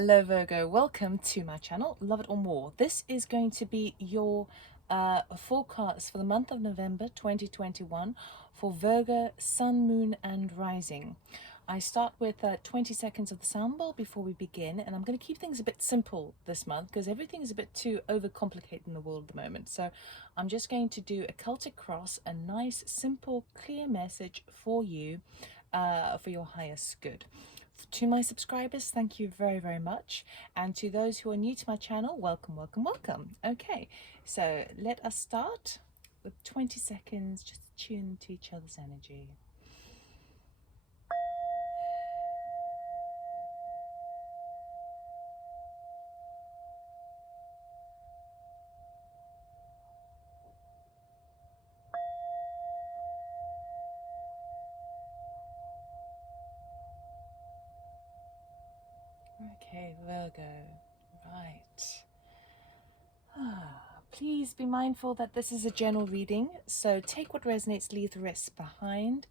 Hello Virgo, welcome to my channel, Love It or More. This is going to be your forecast for the month of November 2021 for Virgo, Sun, Moon and Rising. I start with 20 seconds of the sound bowl before we begin, and I'm going to keep things a bit simple this month because everything is a bit too overcomplicated in the world at the moment. So I'm just going to do a Celtic Cross, a nice, simple, clear message for you for your highest good. To my subscribers, thank you very, very much. And to those who are new to my channel, welcome, welcome, welcome. Okay, so let us start with 20 seconds, just tune to each other's energy. Okay, Virgo, right. Please be mindful that this is a general reading, so take what resonates, leave the rest behind.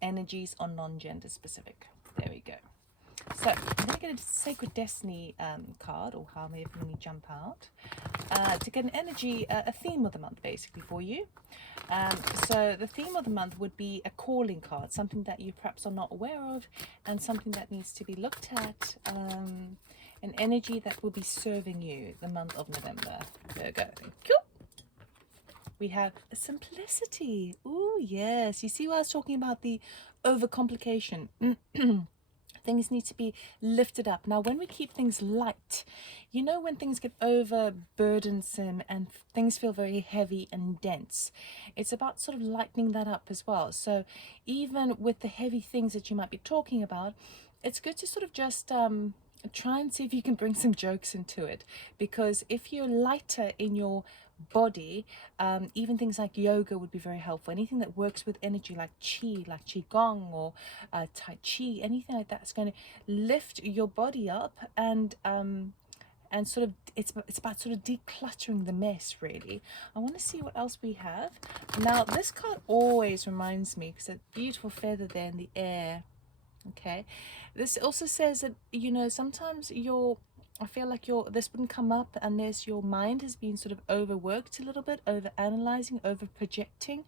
Energies are non-gender specific. There we go. So I'm going to get a Sacred Destiny card, or however many jump out, to get an energy, a theme of the month basically for you. So the theme of the month would be a calling card, something that you perhaps are not aware of and something that needs to be looked at, an energy that will be serving you the month of November. Virgo. Cool. We have simplicity. Oh yes, you see what I was talking about, the overcomplication. Things need to be lifted up. Now, when we keep things light, you know, when things get overburdensome and things feel very heavy and dense, it's about sort of lightening that up as well. So even with the heavy things that you might be talking about, it's good to sort of just try and see if you can bring some jokes into it, because if you're lighter in your body, even things like yoga would be very helpful. Anything that works with energy, like chi, like qigong or tai chi, anything like that's going to lift your body up and sort of it's about sort of decluttering the mess, really. I want to see what else we have. Now this card always reminds me, because a beautiful feather there in the air. Okay, this also says that, you know, sometimes I feel like this wouldn't come up unless your mind has been sort of overworked a little bit, over analyzing, over projecting,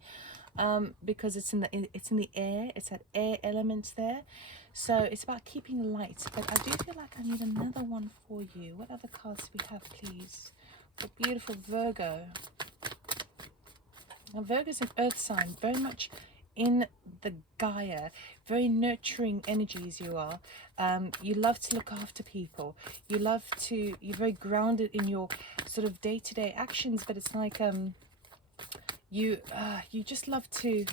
because it's in the air. It's that air element there, so it's about keeping light. But I do feel like I need another one for you. What other cards do we have, please, for beautiful Virgo? Now Virgo is an earth sign, very much in the Gaia, very nurturing energies you are. You love to look after people. You're very grounded in your sort of day-to-day actions, but it's like you just love to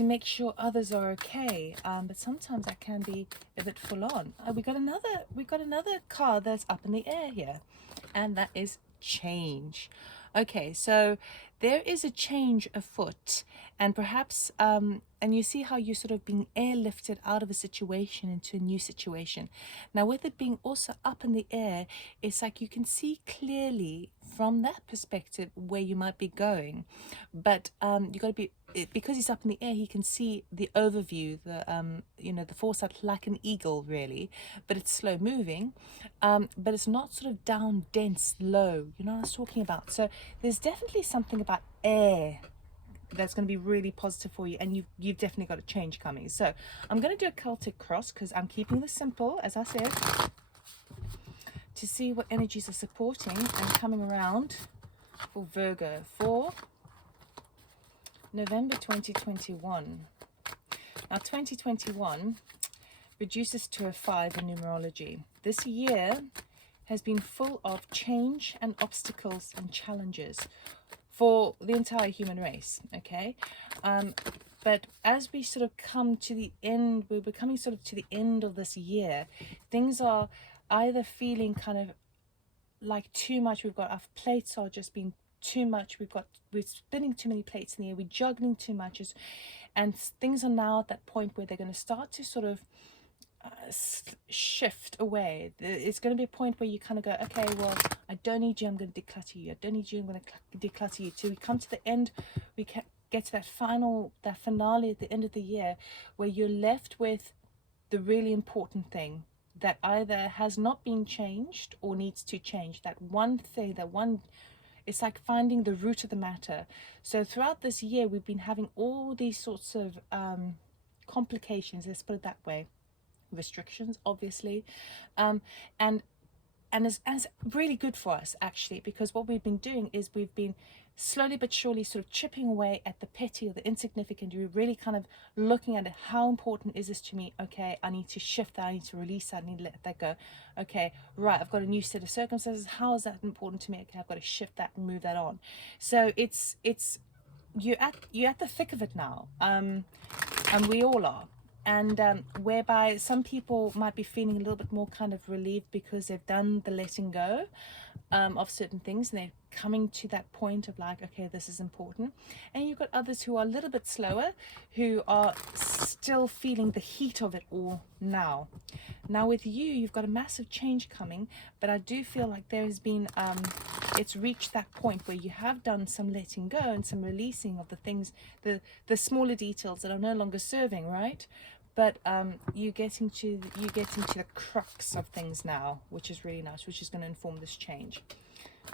make sure others are okay, but sometimes that can be a bit full on. We got another card that's up in the air here, and that is change. Okay, so there is a change afoot, and perhaps and you see how you're sort of being airlifted out of a situation into a new situation. Now with it being also up in the air, it's like you can see clearly from that perspective where you might be going, but you got to be, because he's up in the air, he can see the overview, the you know, the foresight, like an eagle really, but it's slow moving, but it's not sort of down, dense, low, you know what I was talking about. So there's definitely something about air that's going to be really positive for you, and you've definitely got a change coming. So I'm going to do a Celtic Cross because I'm keeping this simple, as I said, to see what energies are supporting and coming around for Virgo for November 2021. Now 2021 reduces to a 5 in numerology. This year has been full of change and obstacles and challenges for the entire human race, okay? But as we sort of come to the end, we're coming sort of to the end of this year, things are either feeling kind of like too much. We've got, our plates are just being too much. We're spinning too many plates in the air. We're juggling too much, and things are now at that point where they're going to start to sort of shift away. It's going to be a point where you kind of go, okay, well, I don't need you, I'm going to declutter you. I don't need you, I'm going to declutter you. Till we come to the end, we can get to that finale at the end of the year, where you're left with the really important thing, that either has not been changed or needs to change. That one thing, it's like finding the root of the matter. So throughout this year, we've been having all these sorts of complications, let's put it that way, restrictions, obviously, and as really good for us, actually, because what we've been doing is we've been slowly but surely sort of chipping away at the petty or the insignificant. We're really kind of looking at it. How important is this to me? Okay, I need to shift that. I need to release that. I need to let that go. Okay, right, I've got a new set of circumstances. How is that important to me? Okay, I've got to shift that and move that on. So it's you're at the thick of it now, and we all are. And whereby some people might be feeling a little bit more kind of relieved because they've done the letting go of certain things, and they're coming to that point of like, okay, this is important. And you've got others who are a little bit slower, who are still feeling the heat of it all now. Now with you, you've got a massive change coming, but I do feel like there has been it's reached that point where you have done some letting go and some releasing of the things, the smaller details that are no longer serving, right? But you're getting to the crux of things now, which is really nice, which is going to inform this change.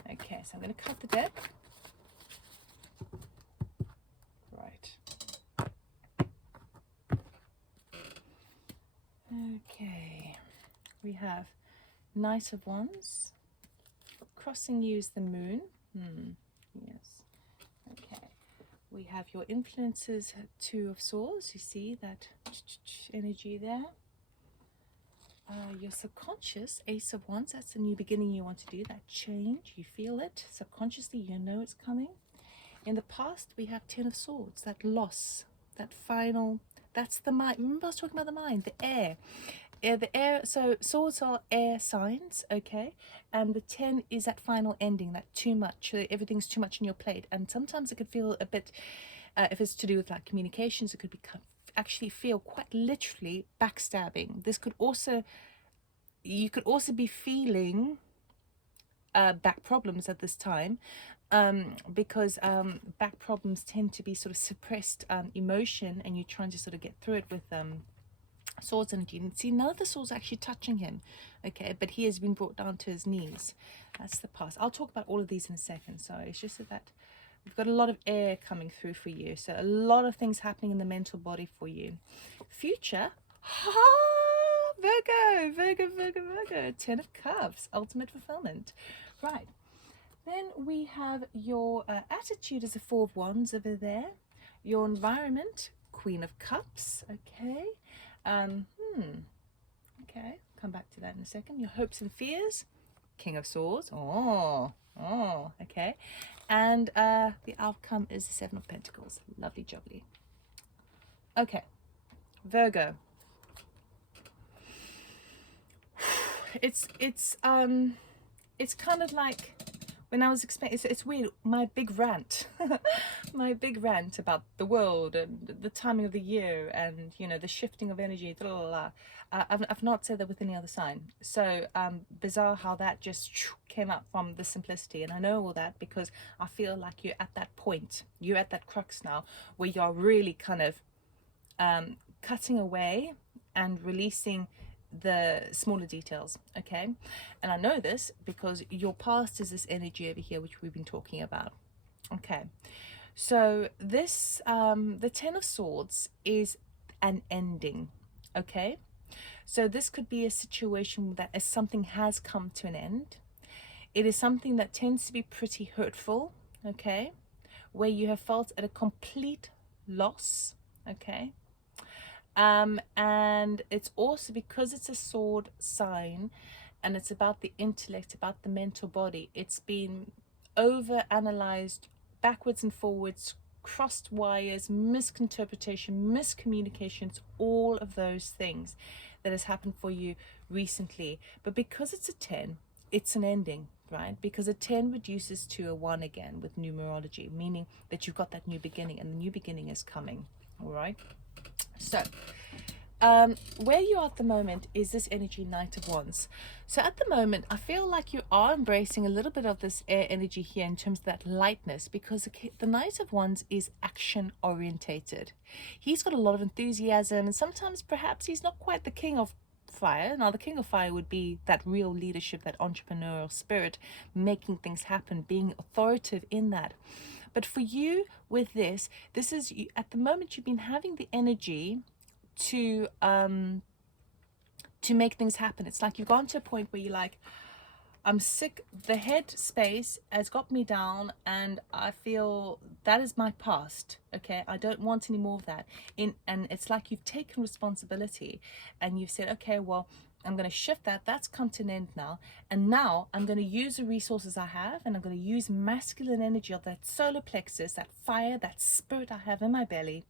Okay, so I'm going to cut the deck. Right. Okay, we have Knight of Wands. Crossing you is the Moon. Yes. Okay. We have your influences, Two of Swords. You see that energy there. Your subconscious, Ace of Wands. That's the new beginning you want to do. That change, you feel it subconsciously. You know it's coming. In the past, we have Ten of Swords. That loss, that final. That's the mind. Remember, I was talking about the mind, the air. The air. So swords are air signs, okay, and the 10 is that final ending, that too much, everything's too much in your plate. And sometimes it could feel a bit, if it's to do with like communications, it could actually feel quite literally backstabbing. This could also, you could also be feeling back problems at this time, because back problems tend to be sort of suppressed emotion, and you're trying to sort of get through it with Swords energy. And see, none of the swords are actually touching him, okay, but he has been brought down to his knees. That's the past. I'll talk about all of these in a second. So it's just that we've got a lot of air coming through for you, so a lot of things happening in the mental body for you. Future, Virgo, 10 of Cups, ultimate fulfillment. Right, then we have your attitude as a 4 of Wands over there. Your environment, Queen of Cups, okay. Okay, come back to that in a second. Your hopes and fears, King of Swords. Okay. And the outcome is the 7 of Pentacles. Lovely jubbly. Okay, Virgo. It's kind of like, when I was expecting, it's weird, my big rant, my big rant about the world and the timing of the year and, you know, the shifting of energy, blah, blah, blah. I've not said that with any other sign. So bizarre how that just came up from the simplicity. And I know all that because I feel like you're at that point, you're at that crux now where you're really kind of cutting away and releasing the smaller details, okay. And I know this because your past is this energy over here which we've been talking about, okay. So this the 10 of Swords is an ending, okay. So this could be a situation that as something has come to an end. It is something that tends to be pretty hurtful, okay, where you have felt at a complete loss, okay. And it's also because it's a sword sign and it's about the intellect, about the mental body. It's been over analyzed backwards and forwards, crossed wires, misinterpretation, miscommunications, all of those things that has happened for you recently. But because it's a 10, it's an ending, right? Because a 10 reduces to a 1 again with numerology, meaning that you've got that new beginning, and the new beginning is coming, all right? So where you are at the moment is this energy, Knight of Wands. So at the moment I feel like you are embracing a little bit of this air energy here in terms of that lightness, because the Knight of Wands is action orientated. He's got a lot of enthusiasm, and sometimes perhaps he's not quite the king of fire. Now the king of fire would be that real leadership, that entrepreneurial spirit, making things happen, being authoritative in that. But for you with this is at the moment you've been having the energy to make things happen. It's like you've gone to a point where you're like, I'm sick, the head space has got me down, and I feel that is my past. Okay, I don't want any more of that. And it's like you've taken responsibility and you've said, okay, well, I'm going to shift that. That's come to an end now. And now I'm going to use the resources I have, and I'm going to use masculine energy of that solar plexus, that fire, that spirit I have in my belly,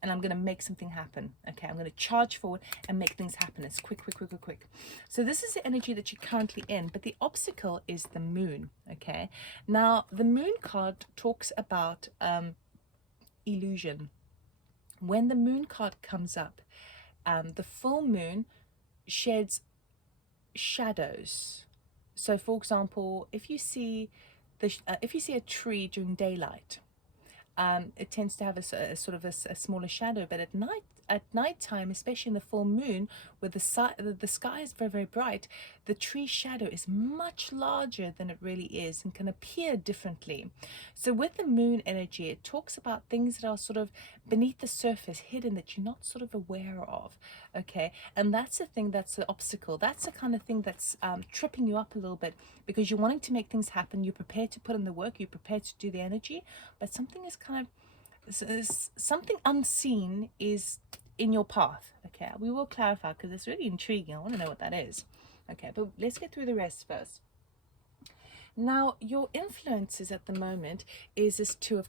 and I'm going to make something happen. Okay, I'm going to charge forward and make things happen. It's quick, quick, quick, quick, quick. So this is the energy that you're currently in, but the obstacle is the moon. Okay, now the moon card talks about illusion. When the moon card comes up, the full moon sheds shadows. So for example, if you see a tree during daylight, it tends to have a sort of a smaller shadow, but at night time, especially in the full moon, where the sky is very, very bright, the tree shadow is much larger than it really is and can appear differently. So with the moon energy, it talks about things that are sort of beneath the surface, hidden, that you're not sort of aware of. Okay, and that's the thing, that's the obstacle. That's the kind of thing that's tripping you up a little bit, because you're wanting to make things happen. You're prepared to put in the work. You're prepared to do the energy, but something is kind of, something unseen is in your path. Okay, we will clarify because it's really intriguing. I want to know what that is. Okay, but let's get through the rest first. Now, your influences at the moment is this Two of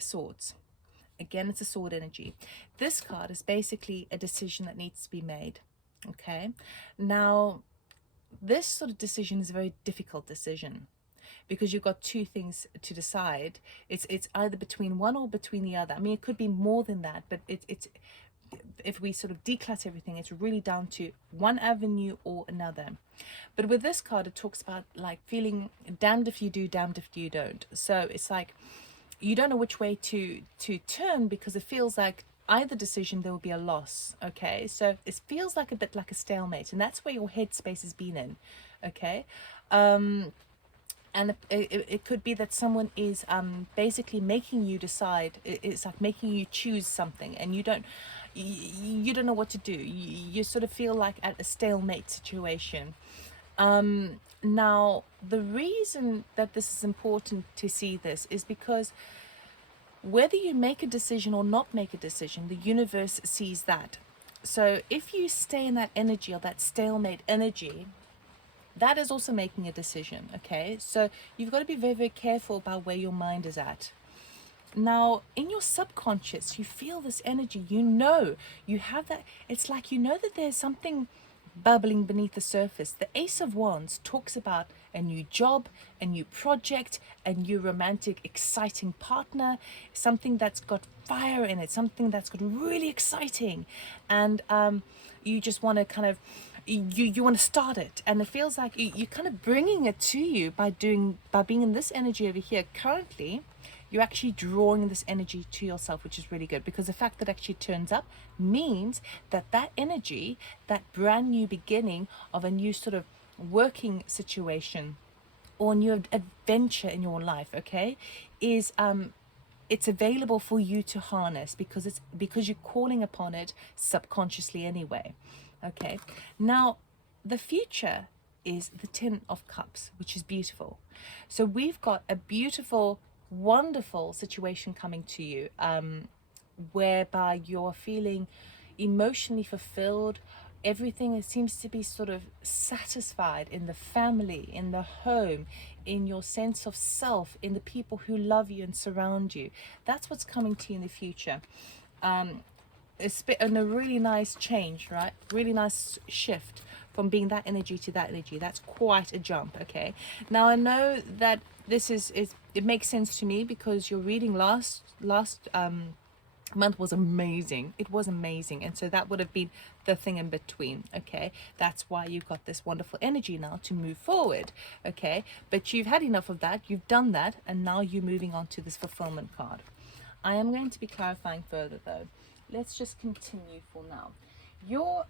Swords. Again, it's a sword energy. This card is basically a decision that needs to be made. Okay, now this sort of decision is a very difficult decision, because you've got two things to decide. It's either between one or between the other. I mean, it could be more than that, but it's if we sort of declutter everything, it's really down to one avenue or another. But with this card, it talks about like feeling damned if you do, damned if you don't. So it's like you don't know which way to turn, because it feels like either decision there will be a loss. Okay, so it feels like a bit like a stalemate, and that's where your headspace has been in. Okay, and it could be that someone is basically making you decide. It's like making you choose something, and you don't know what to do. You sort of feel like at a stalemate situation. Now, the reason that this is important to see this is because whether you make a decision or not make a decision, the universe sees that. So if you stay in that energy, or that stalemate energy, that is also making a decision. Okay, so you've got to be very, very careful about where your mind is at. Now, in your subconscious, you feel this energy, you have that. It's like that there's something bubbling beneath the surface. The Ace of Wands talks about a new job, a new project, a new romantic, exciting partner, something that's got fire in it, something that's got really exciting, and you just want to kind of, you want to start it, and it feels like you're kind of bringing it to you by being in this energy over here. Currently, you're actually drawing this energy to yourself, which is really good, because the fact that it actually turns up means that energy, that brand new beginning of a new sort of working situation or a new adventure in your life, okay, is it's available for you to harness, because you're calling upon it subconsciously anyway. Okay, now the future is the Ten of Cups, which is beautiful. So we've got a beautiful, wonderful situation coming to you, whereby you're feeling emotionally fulfilled. Everything seems to be sort of satisfied in the family, in the home, in your sense of self, in the people who love you and surround you. That's what's coming to you in the future. And a really nice change, right? Really nice shift from being that energy to that energy. That's quite a jump. Okay, now I know that this is it makes sense to me, because your reading last month was amazing. It was amazing, and so that would have been the thing in between. Okay, that's why you've got this wonderful energy now to move forward. Okay, but you've had enough of that, you've done that, and now you're moving on to this fulfillment card. I am going to be clarifying further though. Let's just continue for now. Your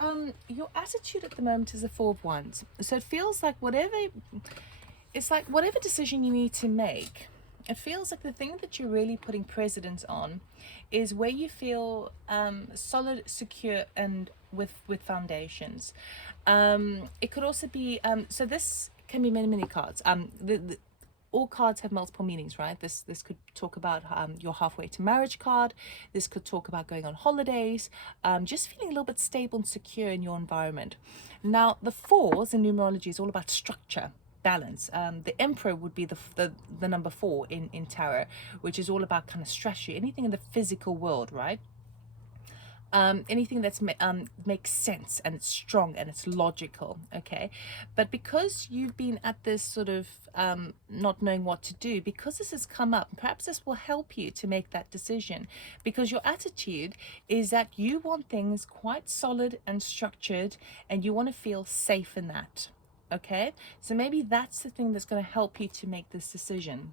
attitude at the moment is a Four of Wands. So it feels like whatever decision you need to make, it feels like the thing that you're really putting precedence on is where you feel solid, secure, and with foundations. It could also be so this can be many cards. All cards have multiple meanings, right? This could talk about your halfway to marriage card. This could talk about going on holidays, just feeling a little bit stable and secure in your environment. Now, the fours in numerology is all about structure, balance. The Emperor would be the number 4 in tarot, which is all about kind of strategy, anything in the physical world, right? Anything that's makes sense and it's strong and it's logical, okay? But because you've been at this sort of not knowing what to do, because this has come up, perhaps this will help you to make that decision, because your attitude is that you want things quite solid and structured and you want to feel safe in that, okay? So maybe that's the thing that's going to help you to make this decision.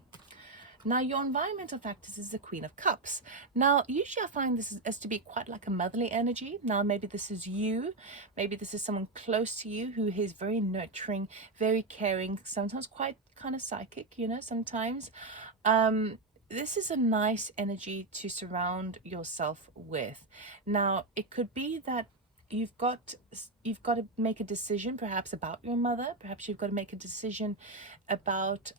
Now, your environmental factors is the Queen of Cups. Now, usually I find this as to be quite like a motherly energy. Now, maybe this is you. Maybe this is someone close to you who is very nurturing, very caring, sometimes quite kind of psychic, you know, sometimes. This is a nice energy to surround yourself with. Now, it could be that you've got to make a decision perhaps about your mother. Perhaps you've got to make a decision about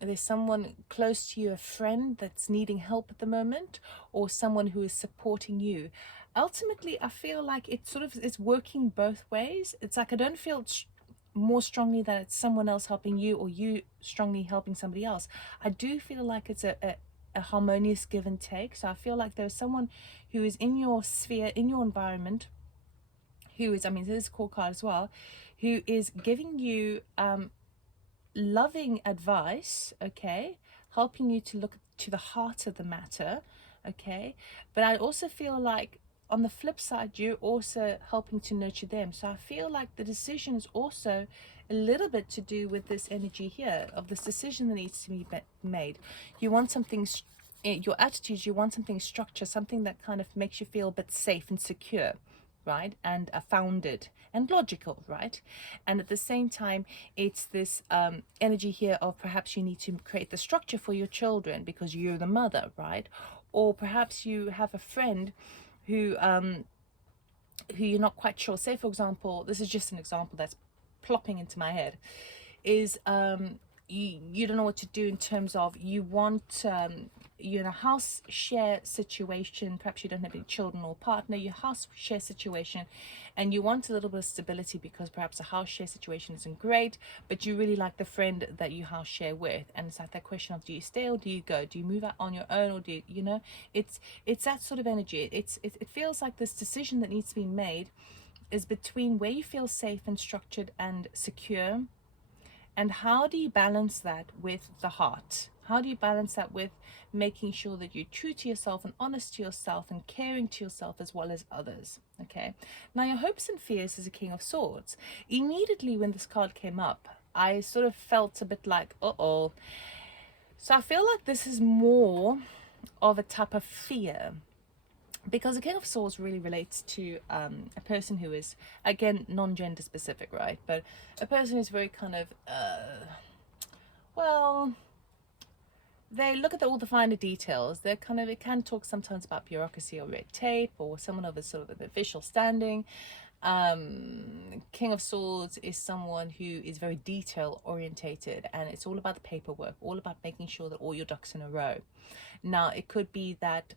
there's someone close to you, a friend that's needing help at the moment, or someone who is supporting you. Ultimately, I feel like it's working both ways. It's like I don't feel more strongly that it's someone else helping you or you strongly helping somebody else. I do feel like it's a harmonious give and take. So I feel like there's someone who is in your sphere, in your environment, who is, I mean, this is a core card as well, who is giving you loving advice, okay, helping you to look to the heart of the matter, okay. But I also feel like on the flip side, you're also helping to nurture them. So I feel like the decision is also a little bit to do with this energy here of this decision that needs to be made. You want something, your attitudes, you want something structured, something that kind of makes you feel a bit safe and secure, right, and founded and logical, right? And at the same time, it's this energy here of perhaps you need to create the structure for your children because you're the mother, right? Or perhaps you have a friend who you're not quite sure. Say, for example, this is just an example that's plopping into my head, is you don't know what to do in terms of you want you're in a house share situation. Perhaps you don't have any children or partner, your house share situation, and you want a little bit of stability because perhaps the house share situation isn't great, but you really like the friend that you house share with. And it's like that question of, do you stay or do you go? Do you move out on your own, or do you know, it's that sort of energy. It feels like this decision that needs to be made is between where you feel safe and structured and secure, and how do you balance that with the heart? How do you balance that with making sure that you're true to yourself and honest to yourself and caring to yourself as well as others? Okay. Now, your hopes and fears is a King of Swords. Immediately when this card came up, I sort of felt a bit like, uh-oh. So I feel like this is more of a type of fear, because the King of Swords really relates to a person who is, again, non-gender specific, right? But a person who's very kind of, well, they look at all the finer details. They're kind of, it can talk sometimes about bureaucracy or red tape, or someone of a sort of an official standing. King of Swords is someone who is very detail orientated, and it's all about the paperwork, all about making sure that all your ducks in a row. Now, it could be that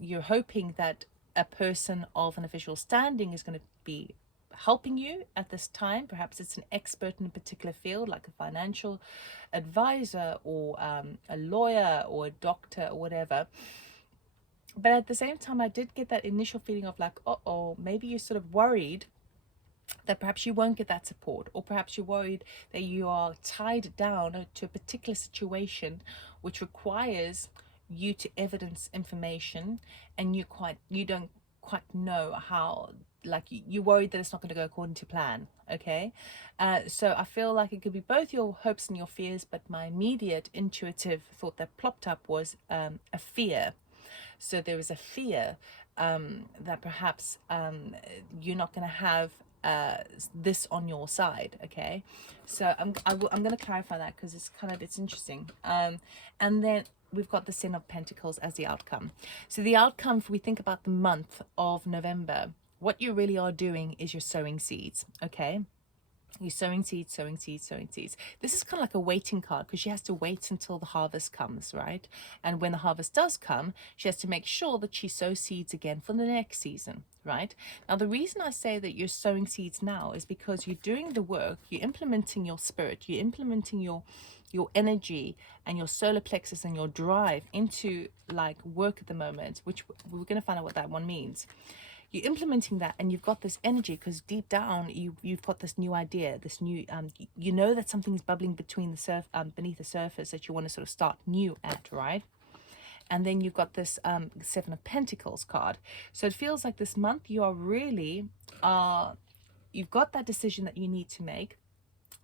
you're hoping that a person of an official standing is going to be helping you at this time. Perhaps it's an expert in a particular field, like a financial advisor or a lawyer or a doctor or whatever. But at the same time, I did get that initial feeling of like, uh-oh, maybe you're sort of worried that perhaps you won't get that support, or perhaps you're worried that you are tied down to a particular situation which requires you to evidence information, and you don't quite know how, like you're worried that it's not going to go according to plan. Okay. So I feel like it could be both your hopes and your fears, but my immediate intuitive thought that plopped up was a fear. So there is a fear that perhaps you're not going to have this on your side. Okay, so I'm going to clarify that because it's interesting. And then we've got the Ten of Pentacles as the outcome. So the outcome, if we think about the month of November, what you really are doing is you're sowing seeds. Okay, you're sowing seeds, sowing seeds, sowing seeds. This is kind of like a waiting card because she has to wait until the harvest comes, right? And when the harvest does come, she has to make sure that she sows seeds again for the next season, right? Now, the reason I say that you're sowing seeds now is because you're doing the work, you're implementing your spirit, you're implementing your energy and your solar plexus and your drive into like work at the moment, which we're going to find out what that one means. You're implementing that and you've got this energy because deep down you've got this new idea, this new you know that something's bubbling between the beneath the surface that you want to sort of start new at, right? And then you've got this Seven of Pentacles card. So it feels like this month you are really you've got that decision that you need to make,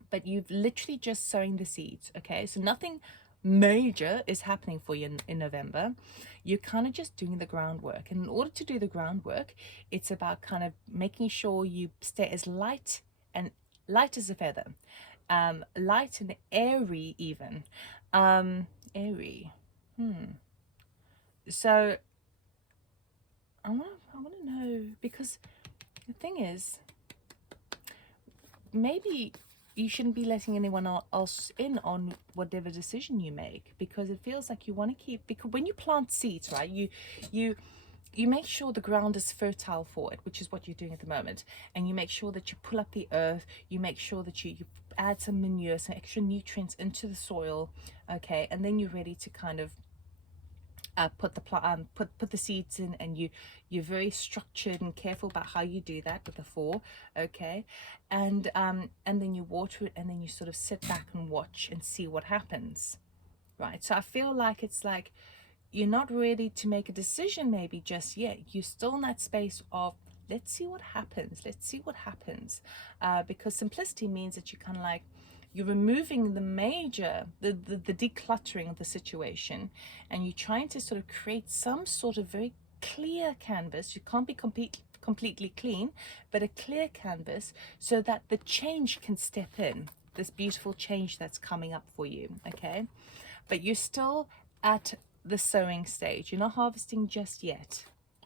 but you've literally just sowing the seeds. Okay, so nothing major is happening for you in November. You're kind of just doing the groundwork, and in order to do the groundwork, it's about kind of making sure you stay as light as a feather, light and airy even, airy. So I want to know, because the thing is, maybe you shouldn't be letting anyone else in on whatever decision you make, because it feels like you want to keep, because when you plant seeds, right, you make sure the ground is fertile for it, which is what you're doing at the moment, and you make sure that you pull up the earth, you make sure that you add some manure, some extra nutrients into the soil, okay, and then you're ready to kind of put the seeds in, and you're very structured and careful about how you do that with the four, okay, and then you water it, and then you sort of sit back and watch and see what happens, right? So I feel like it's like you're not ready to make a decision maybe just yet. You're still in that space of let's see what happens, because simplicity means that you kind of like, you're removing the major, the decluttering of the situation, and you're trying to sort of create some sort of very clear canvas. You can't be completely clean, but a clear canvas so that the change can step in, this beautiful change that's coming up for you, okay? But you're still at the sowing stage. You're not harvesting just yet,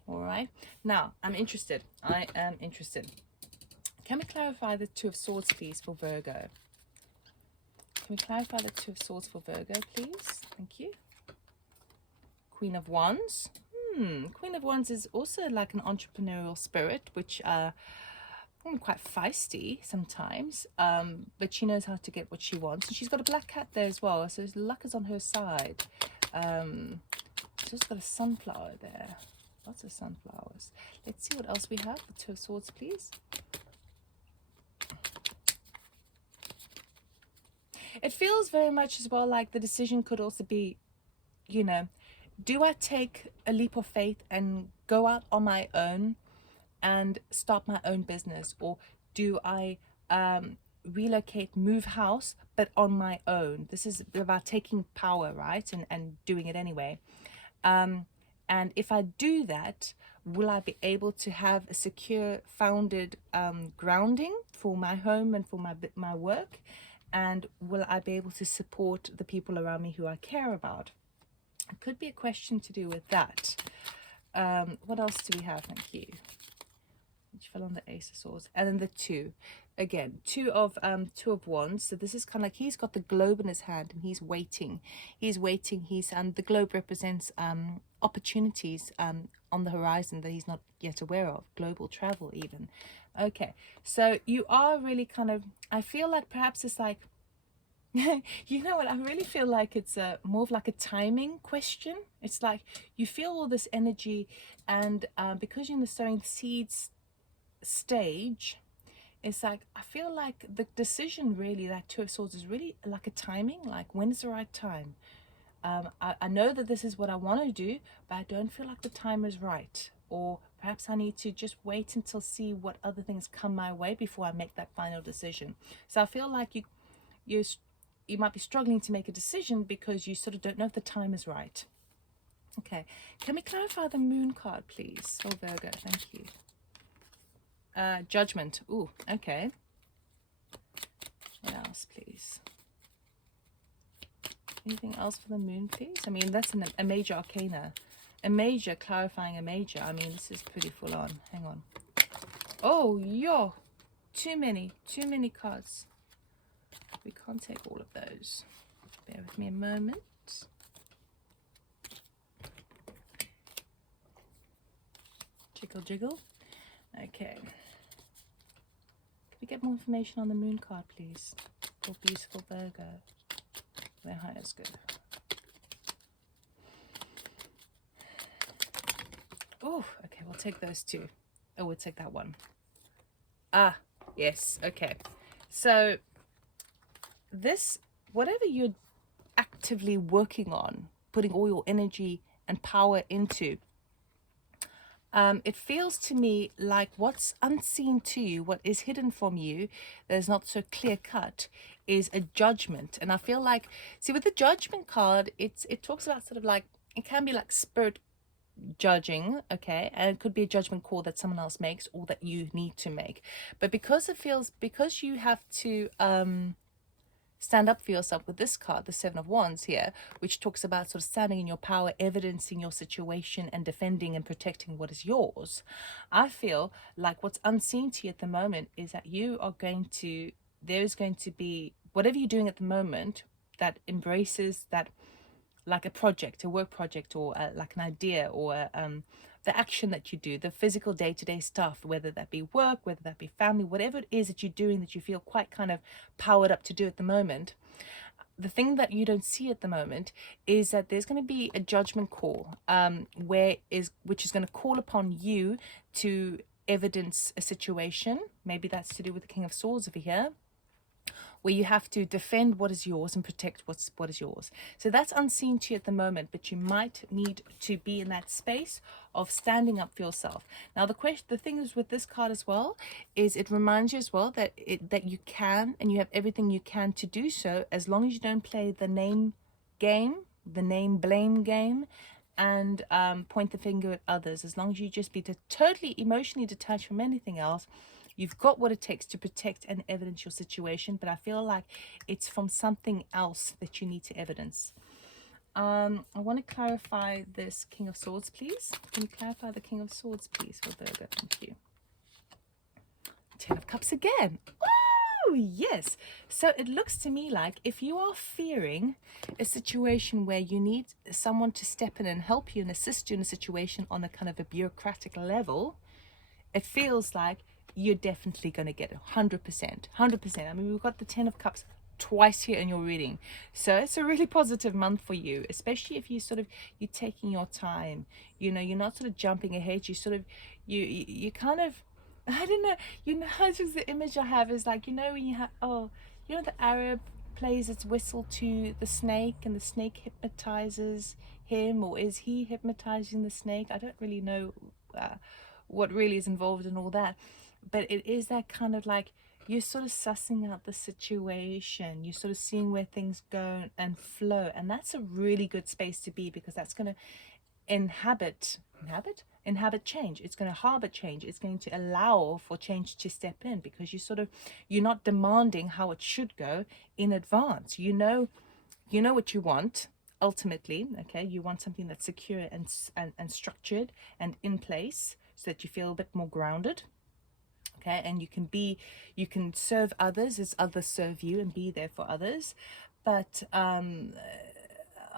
all right? Now, I am interested. Can we clarify the Two of Swords, please, for Virgo? Can we clarify the Two of Swords for Virgo, please? Thank you. Queen of Wands. Queen of Wands is also like an entrepreneurial spirit, which quite feisty sometimes, but she knows how to get what she wants. And she's got a black cat there as well, so luck is on her side. She's got a sunflower there. Lots of sunflowers. Let's see what else we have. The Two of Swords, please. It feels very much as well like the decision could also be, you know, do I take a leap of faith and go out on my own and start my own business, or do I relocate, move house, but on my own? This is about taking power, right, and doing it anyway. And if I do that, will I be able to have a secure, founded grounding for my home and for my work? And will I be able to support the people around me who I care about? It could be a question to do with that. What else do we have? Thank you. Which fell on the Ace of Swords. And then the Two. Again, Two of Wands. So this is kind of like he's got the globe in his hand and he's waiting. He's waiting. The globe represents opportunities on the horizon that he's not yet aware of. Global travel even. Okay, so you are really kind of, I feel like perhaps it's like, you know what, I really feel like it's more of like a timing question. It's like you feel all this energy, and because you're in the sowing seeds stage, it's like I feel like the decision really, that Two of Swords, is really like a timing, like when is the right time. I know that this is what I want to do, but I don't feel like the time is right, or perhaps I need to just wait until see what other things come my way before I make that final decision. So I feel like you might be struggling to make a decision because you sort of don't know if the time is right. Okay, can we clarify the moon card, please? Oh, Virgo, thank you. Judgment. Ooh, okay. What else, please? Anything else for the moon, please? I mean, that's a major arcana. A major clarifying a major. I mean, this is pretty full on. Hang on. Oh, yo. Too many cards. We can't take all of those. Bear with me a moment. Jiggle, jiggle. Okay. Can we get more information on the moon card, please? For beautiful Virgo. Their highest good. Oh, okay, we'll take those two. Oh, we'll take that one. Ah, yes, okay. So this, whatever you're actively working on, putting all your energy and power into, it feels to me like what's unseen to you, what is hidden from you, that's not so clear cut, is a judgment. And I feel like, see, with the judgment card, it talks about sort of like, it can be like spirit judging, okay, and it could be a judgment call that someone else makes or that you need to make. But because it feels, because you have to stand up for yourself with this card, the Seven of Wands here, which talks about sort of standing in your power, evidencing your situation and defending and protecting what is yours. I feel like what's unseen to you at the moment is that you are going to, there's going to be, whatever you're doing at the moment that embraces that, like a project, a work project, or like an idea, or the action that you do, the physical day-to-day stuff, whether that be work, whether that be family, whatever it is that you're doing that you feel quite kind of powered up to do at the moment. The thing that you don't see at the moment is that there's going to be a judgment call, which is going to call upon you to evidence a situation. Maybe that's to do with the King of Swords over here, where you have to defend what is yours and protect what is yours. So that's unseen to you at the moment, but you might need to be in that space of standing up for yourself. Now the thing is with this card as well is it reminds you as well that you can, and you have everything you can to do so, as long as you don't play the name game, the name blame game, and point the finger at others. As long as you just be totally emotionally detached from anything else, you've got what it takes to protect and evidence your situation. But I feel like it's from something else that you need to evidence. I want to clarify this King of Swords, please. Can you clarify the King of Swords, please, for Virgo? Thank you. Ten of Cups again. Oh, yes. So it looks to me like if you are fearing a situation where you need someone to step in and help you and assist you in a situation on a kind of a bureaucratic level, it feels like you're definitely going to get it. 100%. I mean, we've got the Ten of Cups twice here in your reading, so it's a really positive month for you, especially if you're taking your time. You know, you're not sort of jumping ahead. You sort of you kind of, I don't know, you know, just the image I have is like, you know, when you have, oh, you know, the Arab plays its whistle to the snake and the snake hypnotizes him, or is he hypnotizing the snake? I don't really know what really is involved in all that, but it is that kind of like you're sort of sussing out the situation, you're sort of seeing where things go and flow, and that's a really good space to be, because that's going to inhabit change. It's going to harbor change. It's going to allow for change to step in, because you're not demanding how it should go in advance. You know what you want ultimately. Okay, you want something that's secure and structured and in place, so that you feel a bit more grounded. Okay, and you can serve others as others serve you, and be there for others. But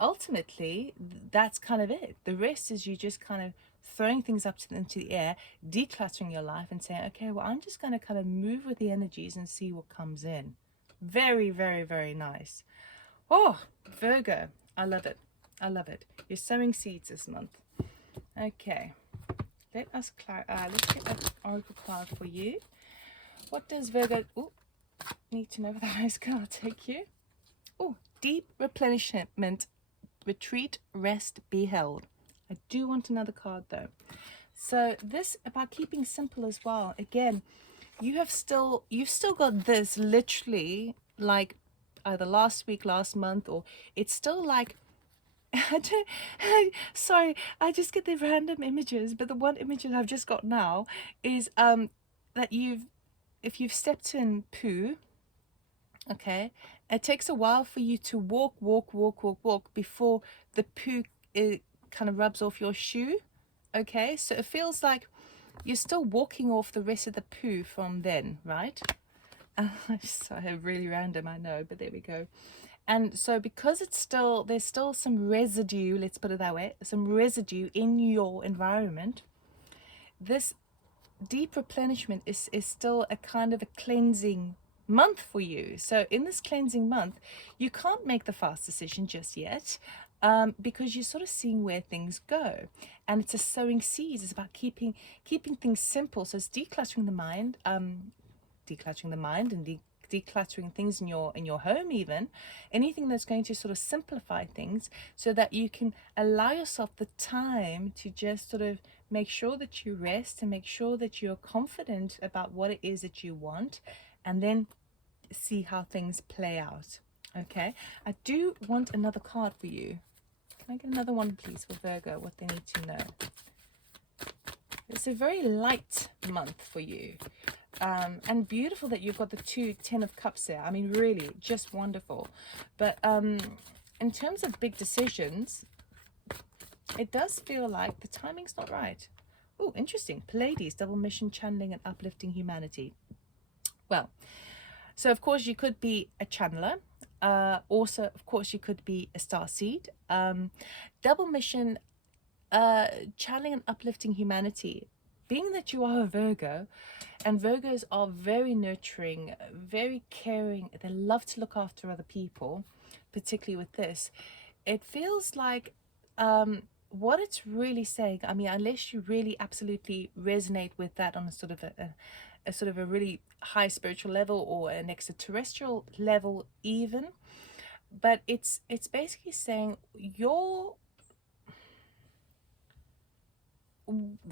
ultimately, that's kind of it. The rest is you just kind of throwing things up into the air, decluttering your life, and saying, okay, well, I'm just going to kind of move with the energies and see what comes in. Very, very, very nice. Oh, Virgo, I love it. You're sowing seeds this month. Okay, let's get an oracle card for you. What does Virgo need to know for the highest card? I'll take you. Oh, deep replenishment, retreat, rest, be held. I do want another card though. So this about keeping simple as well. Again, you've still got this literally like either last week, last month, or it's still like Sorry, I just get the random images, but the one image that I've just got now is that if you've stepped in poo, okay, it takes a while for you to walk before the poo kind of rubs off your shoe. Okay, so it feels like you're still walking off the rest of the poo from then, right? So really random, I know, but there we go. And so because there's still some residue, let's put it that way, some residue in your environment, this deep replenishment is still a kind of a cleansing month for you. So in this cleansing month, you can't make the fast decision just yet, because you're sort of seeing where things go. And it's a sowing seeds. It's about keeping things simple. So it's decluttering the mind, and decluttering things in your home, even anything that's going to sort of simplify things, so that you can allow yourself the time to just sort of make sure that you rest and make sure that you're confident about what it is that you want, and then see how things play out. Okay, I do want another card for you. Can I get another one, please, for Virgo, what they need to know? It's a very light month for you. And beautiful that you've got the 10 of Cups there. I mean, really, just wonderful. But in terms of big decisions, it does feel like the timing's not right. Oh, interesting. Pleiades, double mission, channeling and uplifting humanity. Well, so of course you could be a channeler. Also, of course, you could be a starseed. Double mission, channeling and uplifting humanity. Being that you are a Virgo, and Virgos are very nurturing, very caring, they love to look after other people, particularly with this, it feels like what it's really saying, I mean, unless you really absolutely resonate with that on a sort of a really high spiritual level or an extraterrestrial level even, but it's basically saying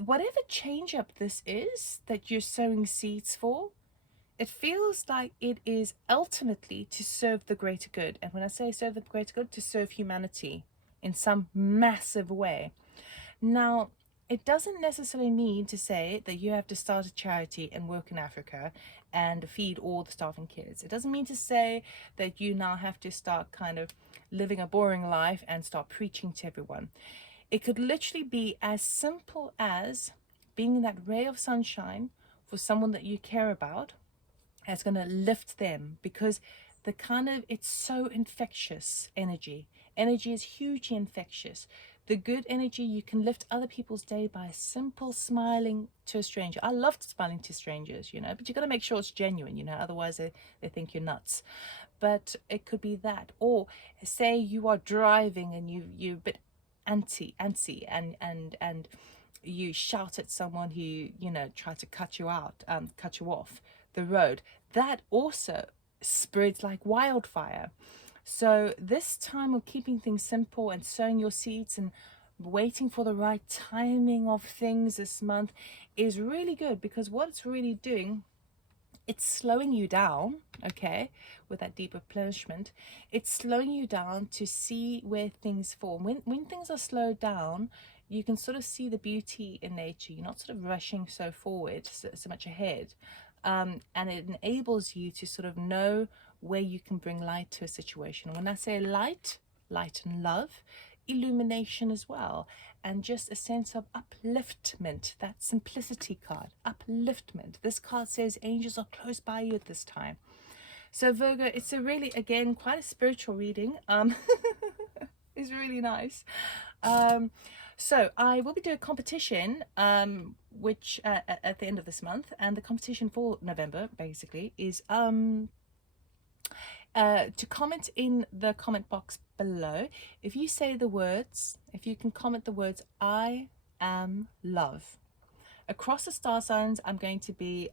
whatever change up this is that you're sowing seeds for, it feels like it is ultimately to serve the greater good. And when I say serve the greater good, to serve humanity in some massive way. Now, it doesn't necessarily mean to say that you have to start a charity and work in Africa and feed all the starving kids. It doesn't mean to say that you now have to start kind of living a boring life and start preaching to everyone. It could literally be as simple as being that ray of sunshine for someone that you care about, that's going to lift them, because it's so infectious energy. Energy is hugely infectious. The good energy, you can lift other people's day by simple smiling to a stranger. I love smiling to strangers, but you got to make sure it's genuine, otherwise they think you're nuts. But it could be that. Or say you are driving and you bit antsy and you shout at someone who tried to cut you off the road. That also spreads like wildfire. So this time of keeping things simple and sowing your seeds and waiting for the right timing of things this month is really good, because what it's really doing, it's slowing you down, okay, with that deep replenishment. It's slowing you down to see where things fall. When things are slowed down, you can sort of see the beauty in nature. You're not sort of rushing so forward, so much ahead. And it enables you to sort of know where you can bring light to a situation. When I say light and love, illumination as well, and just a sense of upliftment. That simplicity card, upliftment. This card says angels are close by you at this time. So Virgo, it's a really, again, quite a spiritual reading. It's really nice. So I will be doing a competition, which at the end of this month, and the competition for November basically is to comment in the comment box below. If you say the words, if you can comment the words, I am love. Across the star signs, I'm going to be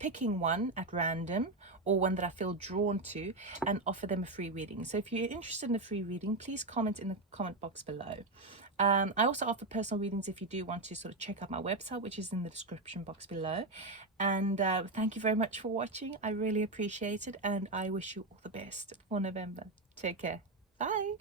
picking one at random, or one that I feel drawn to, and offer them a free reading. So if you're interested in a free reading, please comment in the comment box below. I also offer personal readings if you do want to sort of check out my website, which is in the description box below. And thank you very much for watching. I really appreciate it, and I wish you all the best for November. Take care. Bye.